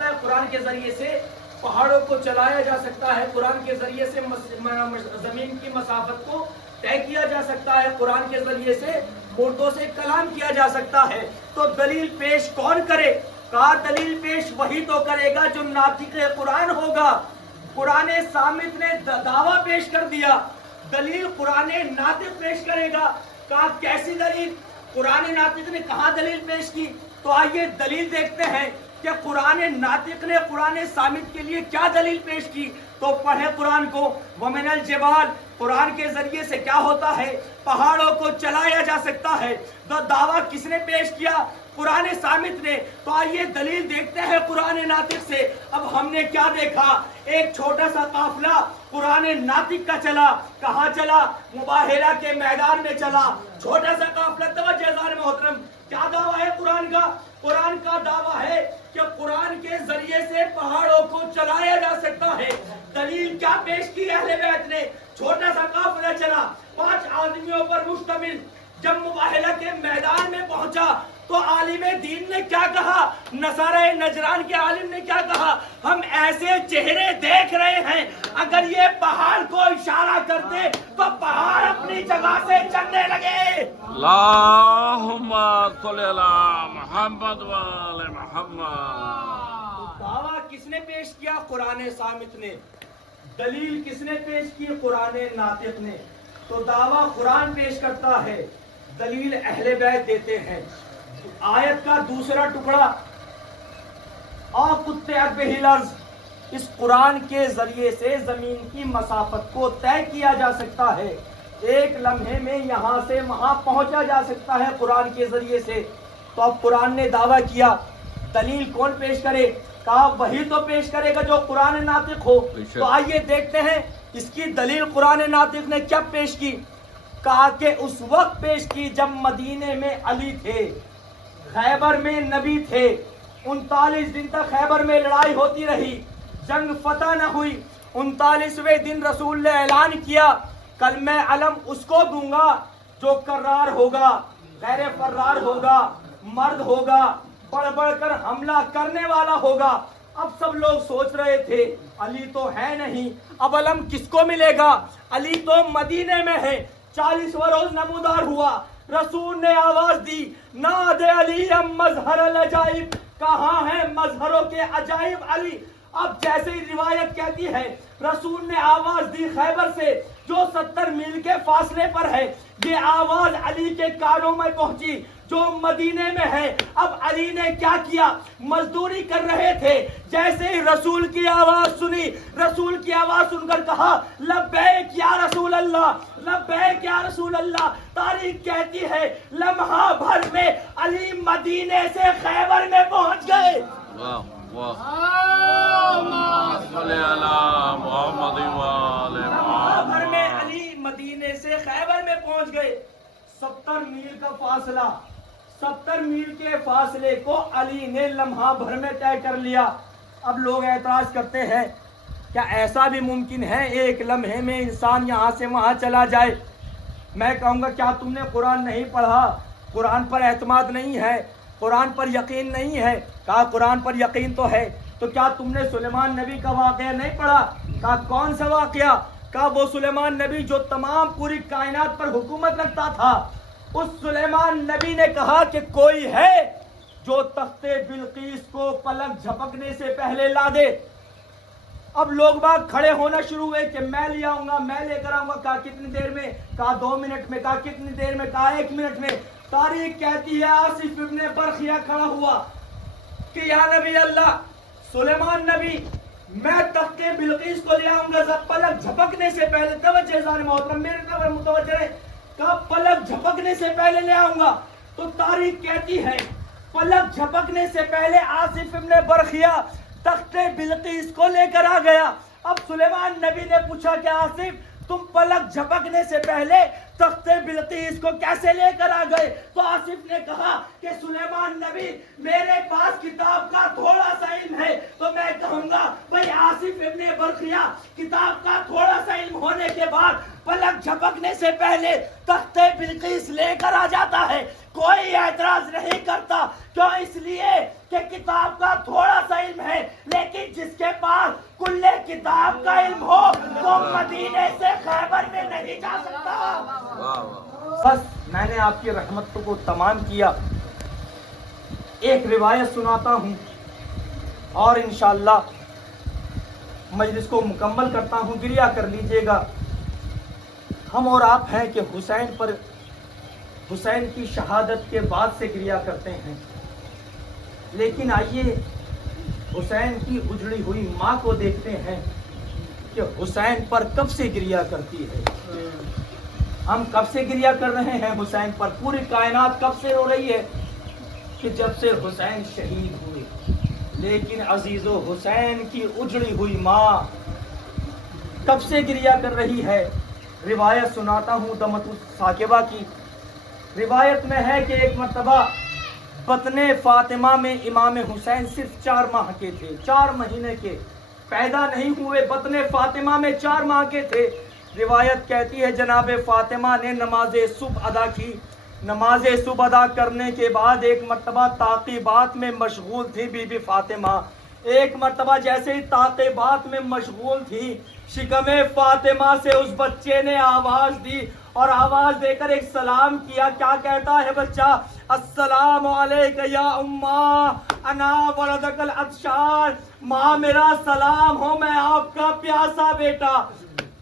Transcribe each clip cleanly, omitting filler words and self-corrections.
قرآن کے ذریعے سے پہاڑوں کو چلایا جا سکتا ہے، قرآن کے ذریعے سے زمین کی مسافت کو طے کیا جا سکتا ہے، قرآن کے ذریعے سے موٹوں سے کلام کیا جا سکتا ہے۔ تو دلیل پیش کون کرے؟ کہا دلیل پیش وہی تو کرے گا جو ناطق قرآن ہوگا۔ قرآن صامت نے دعویٰ پیش کر دیا، دلیل قرآن ناطق پیش کرے گا۔ کہا کیسی دلیل؟ قرآن ناطق نے کہاں دلیل پیش کی؟ تو آئیے دلیل دیکھتے ہیں کہ قرآن ناطق نے قرآن صامت کے لیے کیا دلیل پیش کی۔ تو پڑھیں قرآن کو۔ وَمِنَ الْجِبَالِ، قرآن کے ذریعے سے کیا ہوتا ہے؟ پہاڑوں کو چلایا جا سکتا ہے۔ تو دعویٰ کس نے پیش کیا؟ قرآن صامت نے۔ تو آئیے دلیل دیکھتے ہیں قرآن ناطق سے۔ اب ہم نے کیا دیکھا؟ ایک چھوٹا سا قافلہ قرآن ناطق کا چلا۔ کہاں چلا؟ مباہلہ کے میدان میں چلا۔ چھوٹا سا قافلہ، توجہ ذرا محترم، کیا دعویٰ ہے قرآن کا؟ قرآن کا دعویٰ ہے کہ قرآن کے ذریعے سے پہاڑوں کو چلایا جا سکتا ہے۔ دلیل کیا پیش کی اہل بیت نے؟ چھوٹا سا قافلہ چلا، 5 آدمیوں پر مشتمل۔ جب مباہلہ کے میدان میں پہنچا تو عالم دین نے کیا کہا؟ نصارہ نجران کے عالم نے کیا کہا؟ ہم ایسے چہرے دیکھ رہے ہیں، اگر یہ پہاڑ کو اشارہ کرتے تو پہاڑ اپنی جگہ سے چلنے لگے۔ اللہم صلی علی محمد وآل محمد۔ دعویٰ کس نے پیش کیا؟ قرآن صامت نے۔ دلیل کس نے پیش کی؟ قرآن ناطق نے۔ تو دعویٰ قرآن پیش کرتا ہے، دلیل اہل بیت دیتے ہیں۔ آیت کا دوسرا ٹکڑا، اور قطعت بہ الارض، اس قرآن کے ذریعے سے زمین کی مسافت کو طے کیا جا سکتا ہے، ایک لمحے میں یہاں سے وہاں پہنچا جا سکتا ہے قرآن کے ذریعے سے۔ تو اب قرآن نے دعویٰ کیا، دلیل کون پیش کرے؟ کہا وہی تو پیش کرے گا جو قرآن ناطق ہو۔ تو آئیے دیکھتے ہیں اس کی دلیل قرآن ناطق نے کیا پیش کی۔ کہا کہ اس وقت پیش کی جب مدینے میں علی تھے، خیبر میں نبی تھے، 39 دن تک خیبر میں لڑائی ہوتی رہی، جنگ فتح نہ ہوئی۔ 39ویں دن رسول نے اعلان کیا، کلمہ علم اس کو دوں گا جو کرار ہوگا، غیر فرار ہوگا، مرد ہوگا، بڑھ بڑھ کر حملہ کرنے والا ہوگا۔ اب سب لوگ سوچ رہے تھے علی تو ہے نہیں، اب علم کس کو ملے گا؟ علی تو مدینے میں ہے۔ 40واں روز نمودار ہوا، رسول نے آواز دی، ناد علی مظہر العجائب، کہاں ہے مظہروں کے عجائب علی؟ اب جیسے ہی روایت کہتی ہے رسول نے آواز دی خیبر سے جو 70 میل کے فاصلے پر ہے، یہ آواز علی کے کانوں میں پہنچی جو مدینے میں ہے۔ اب علی نے کیا کیا؟ مزدوری کر رہے تھے، جیسے ہی رسول کی آواز سنی، رسول کی آواز سن کر کہا لبیک یا رسول اللہ، لبیک یا رسول اللہ۔ تاریخ کہتی ہے لمحہ بھر میں علی مدینے سے خیبر میں پہنچ گئے۔ واہ واہ، صلی علی محمد وآل لمحہ بھر میں محمد۔ علی مدینے سے خیبر میں پہنچ گئے۔ 70 میل کا فاصلہ، 70 میل کے فاصلے کو علی نے لمحہ بھر میں طے کر لیا۔ اب لوگ اعتراض کرتے ہیں کیا ایسا بھی ممکن ہے ایک لمحے میں انسان یہاں سے وہاں چلا جائے؟ میں کہوں گا کیا تم نے قرآن نہیں پڑھا؟ قرآن پر اعتماد نہیں ہے، قرآن پر یقین نہیں ہے؟ کہا قرآن پر یقین تو ہے۔ تو کیا تم نے سلیمان نبی کا واقعہ نہیں پڑھا؟ کہا کون سا واقعہ؟ کہا وہ سلیمان نبی جو تمام پوری کائنات پر حکومت رکھتا تھا۔ اس سلیمان نبی نے کہا کہ کوئی ہے جو تخت بلقیس کو پلک جھپکنے سے پہلے لا دے۔ اب لوگ باگ کھڑے ہونا شروع ہوئے کہ میں لے آؤں گا، میں لے کر آؤں گا۔ کہا کتنی دیر میں؟ کہا 2 منٹ میں۔ کہا کتنی دیر میں؟ کہا 1 منٹ میں۔ تاریخ کہتی ہے آصف ابن برخیہ کھڑا ہوا کہ یا نبی اللہ، سلیمان نبی، میں تخت بلقیس کو لے آؤں گا پلک جھپکنے سے پہلے۔ توجہ ذرا محترم، میرے طرف متوجہ رہے۔ کہا پلک جھپکنے سے پہلے لے آؤں گا۔ تو تاریخ کہتی ہے پلک جھپکنے سے پہلے آصف ابن برخیہ تخت بلقیس کو لے کر آ گیا۔ اب سلیمان نبی نے پوچھا کہ آصف تم پلک جھپکنے سے پہلے تخت بلقیس کو کیسے لے کر آ گئے؟ تو آصف نے کہا کہ سلیمان نبی میرے پاس کتاب کا تھوڑا سا علم ہے۔ تو میں کہوں گا بھئی آصف ابن برخیہ، کتاب کا تھوڑا سا علم ہونے کے بعد پلک جھپکنے سے پہلے تخت بلقیس لے کر آ جاتا ہے، کوئی اعتراض نہیں کرتا. کیوں؟ اس لیے کہ کتاب کا تھوڑا سا علم ہے، لیکن جس کے پاس کل کتاب کا علم ہو وہ مدینے سے خیبر میں نہیں جا سکتا. بس میں نے آپ کی رحمت کو تمام کیا. ایک روایت سناتا ہوں اور انشاءاللہ مجلس کو مکمل کرتا ہوں. گریہ کر لیجئے گا. ہم اور آپ ہیں کہ حسین کی شہادت کے بعد سے گریہ کرتے ہیں، لیکن آئیے حسین کی اجڑی ہوئی ماں کو دیکھتے ہیں کہ حسین پر کب سے گریہ کرتی ہے. ہم کب سے گریہ کر رہے ہیں حسین پر؟ پوری کائنات کب سے رو رہی ہے؟ کہ جب سے حسین شہید ہوئے. لیکن عزیزو حسین کی اجڑی ہوئی ماں کب سے گریہ کر رہی ہے؟ روایت سناتا ہوں دمت الثاقبہ کی. روایت میں ہے کہ ایک مرتبہ بطن فاطمہ میں امام حسین صرف 4 ماہ کے تھے، 4 مہینے کے، پیدا نہیں ہوئے. بطن فاطمہ میں 4 ماہ کے تھے. روایت کہتی ہے جناب فاطمہ نے نماز صبح ادا کی. نماز صبح ادا کرنے کے بعد ایک مرتبہ تعقیبات میں مشغول تھی بی بی فاطمہ. ایک مرتبہ جیسے ہی تعقیبات میں مشغول تھی، شکم فاطمہ سے اس بچے نے آواز دی اور آواز دے کر ایک سلام کیا. کیا کہتا ہے بچہ؟ السلام علیکہ یا اماں انا ولدک العطشان. ماں میرا سلام ہو، میں آپ کا پیاسا بیٹا.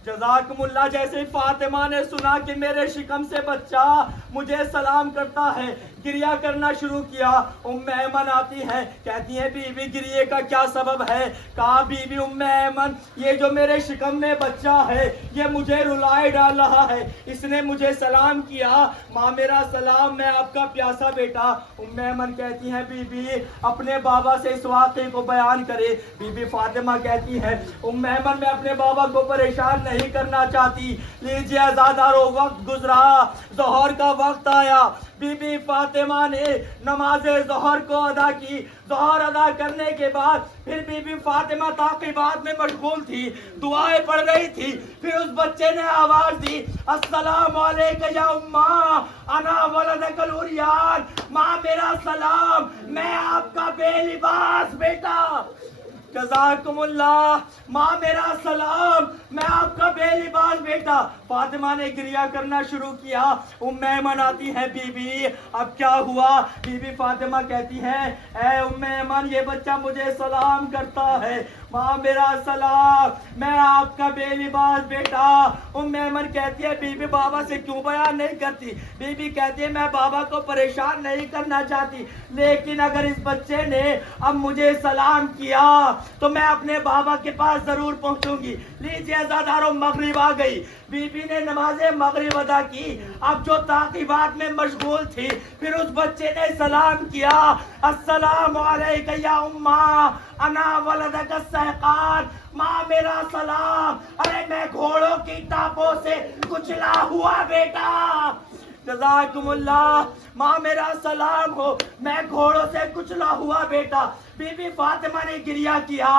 جزاکم اللہ. جیسے فاطمہ نے سنا کہ میرے شکم سے بچہ مجھے سلام کرتا ہے، گریہ کرنا شروع کیا. ام ایمن آتی ہیں، کہتی ہیں بی بی گریے کا کیا سبب ہے؟ کہا بی بی ام ایمن یہ جو میرے شکم میں بچہ ہے یہ مجھے رلائے ڈال رہا ہے، اس نے مجھے سلام کیا. ماں میرا سلام، میں آپ کا پیاسا بیٹا. ام ایمن کہتی ہیں بی بی اپنے بابا سے اس واقعے کو بیان کرے. بی بی فاطمہ کہتی ہے ام ایمن میں اپنے بابا کو پریشان نہیں کرنا چاہتی. لیجیے عزادارو، وقت گزرا، ظہر کا وقت آیا. بی بی فاطمہ نے نماز ظہر کو ادا کی. ظہر ادا کرنے کے بعد پھر بی بی فاطمہ تعقیبات میں مشغول تھی، دعائیں پڑھ رہی تھی. پھر اس بچے نے آواز دی السلام علیکہ یا اماں انا ولدک العریان. ماں میرا سلام، میں آپ کا بے لباس بیٹا. جزاکم اللہ. ماں میرا سلام، میں آپ کا بے لباس بیٹا. فاطمہ نے گریہ کرنا شروع کیا. ام ایمن آتی ہے بی بی اب کیا ہوا؟ بی بی فاطمہ کہتی ہے اے ام ایمن یہ بچہ مجھے سلام کرتا ہے. ماں میرا سلام، میں آپ کا بے لباس بیٹا. ام ایمن کہتی ہے بی بی بابا سے کیوں بیان نہیں کرتی؟ بی بی کہتی ہے میں بابا کو پریشان نہیں کرنا چاہتی، لیکن اگر اس بچے نے اب مجھے سلام کیا تو میں اپنے بابا کے پاس ضرور پہنچوں گی. لیجیے عزادارو، مغرب آ گئی. بی بی نے نماز مغرب ادا کی. اب جو تعقیبات میں مشغول تھی، پھر اس بچے نے سلام کیا السلام علیکہ یا اماں انا ولدک السیقان. ماں میرا سلام، ارے میں گھوڑوں کی ٹاپوں سے کچلا ہوا بیٹا. جزاکم اللہ. ماں میرا سلام ہو، میں گھوڑوں سے کچلا ہوا بیٹا. بی بی فاطمہ نے گریہ کیا،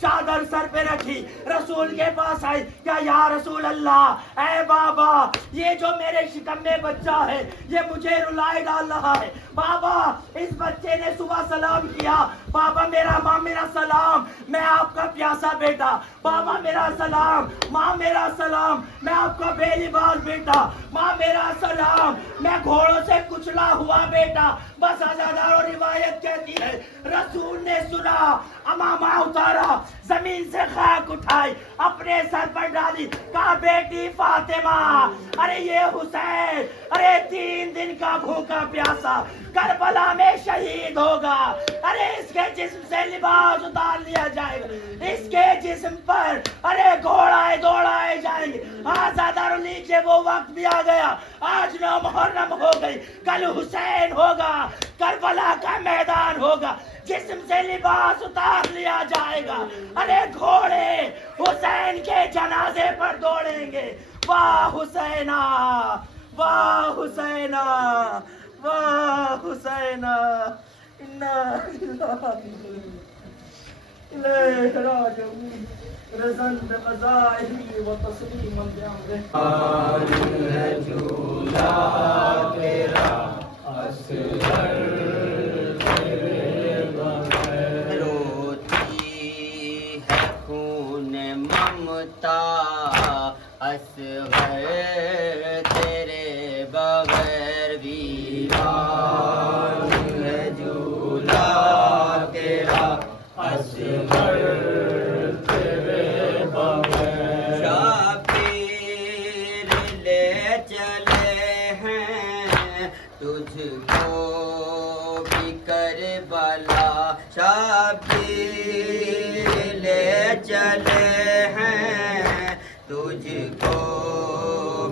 چادر سر پہ رکھی، رسول کے پاس آئی. کیا یا رسول اللہ، اے بابا یہ جو میرے شکم میں بچہ ہے یہ مجھے رلائے ڈال رہا ہے. بابا اس بچے نے صبح سلام کیا. بابا میرا، ماں میرا سلام، میں آپ کا پیاسا بیٹا. بابا میرا سلام، ماں میرا سلام، میں آپ کا بے لباس بیٹا. ماں میرا سلام، میں گھوڑوں سے کچلا ہوا بیٹا. بس عزادارو روایت کہتی ہے رسول نے سنا، امامہ اتارا، زمین سے خاک اٹھائی، اپنے سر پر ڈالی. کہا بیٹی فاطمہ ارے یہ حسین، ارے 3 دن کا بھوکا پیاسا کربلا میں شہید ہوگا. ارے اس کے جسم سے لباس اتار لیا جائے گا، اس کے جسم پر ارے گھوڑائے دوڑائے جائیں گے. آزادارو لیجیے وہ وقت بھی آ گیا. آج 9 محرم ہو گئی، کل حسین ہوگا، کربلا کا میدان ہوگا، جسم سے لباس اتار لیا جائے گا. ارے گھوڑے حسین کے جنازے پر دوڑیں گے. واہ حسینہ، واہ حسینہ، واہ حسینہ. انا الیہ راجعون. رضا بقضائه وتسلیما بأمره. روتی ہے خون ممتا اصغر تیرے بغیر ویران ہے جھولا تیرا اصغر تیرے بغیر. شبیر لے چلے ہیں تجھ کو بھی کربلا. شبیر لے چلے ہیں تجھ کو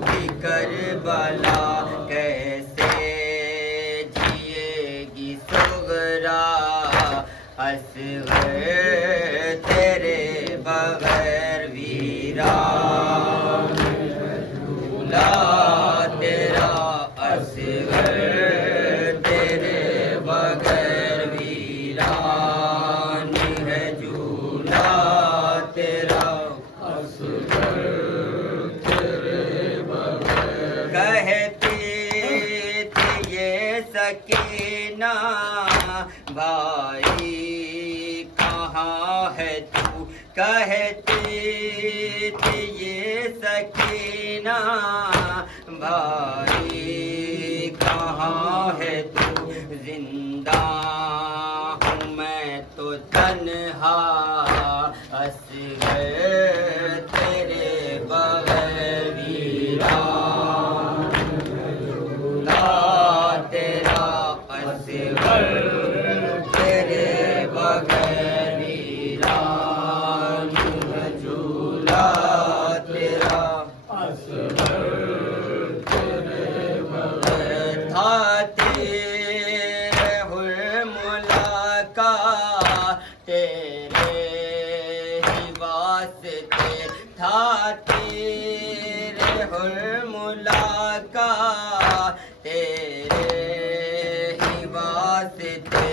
بھی کربلا. کیسے جیے گی صغرا اصغر تیرے بغیر ویران جھولا تیرا اصغر تیرے بغیر ویران ہے جھولا تیرا اصغر تیرے بغیر. کہتی تھی یہ سکینہ بھائی کہاں ہے تو. کہتی تھی یہ سکینہ بھائی کہاں ہے تو. زندہ ہوں میں تو تنہا اصغر تیرے بغیر ویران جھولا تیرا اصغر تیرے بغیر ویران جھولا تیرا اصغر تیرے بغیر. تھا تیرے ملاقات تیرے ہی واسطے. تھا تیرے ملاقات تیرے ہی واسطے.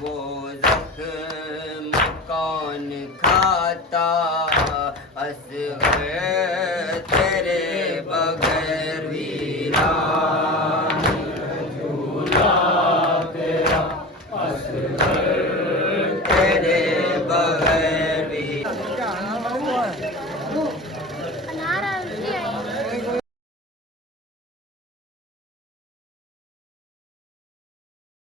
وہ زخم کون کھاتا اصغر